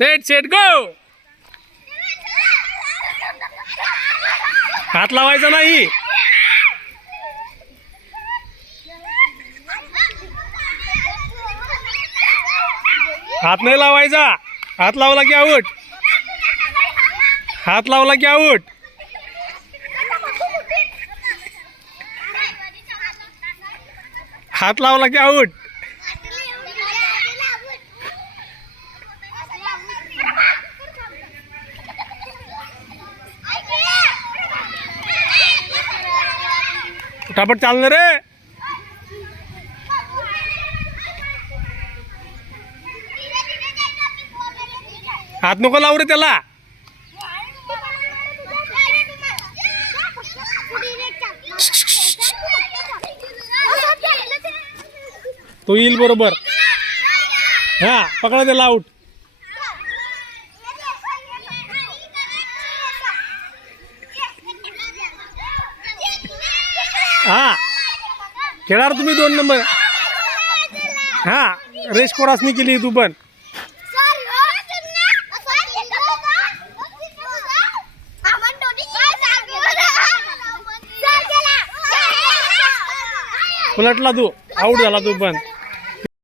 Set set go. हात लावायचा नाही. हात नाही लावायचा. हात लावला की आउट. हात लावला की आउट. हात लावला की आउट. फटाफट चालणार रे. हात नको लावू रे त्याला. तो येईल बरोबर. हा पकडा त्याला आउट. हा खेळणार तुम्ही 2 नंबर. हा रेस कोरासनी केली तू पण. उलटला तू. आउट झाला तू पण.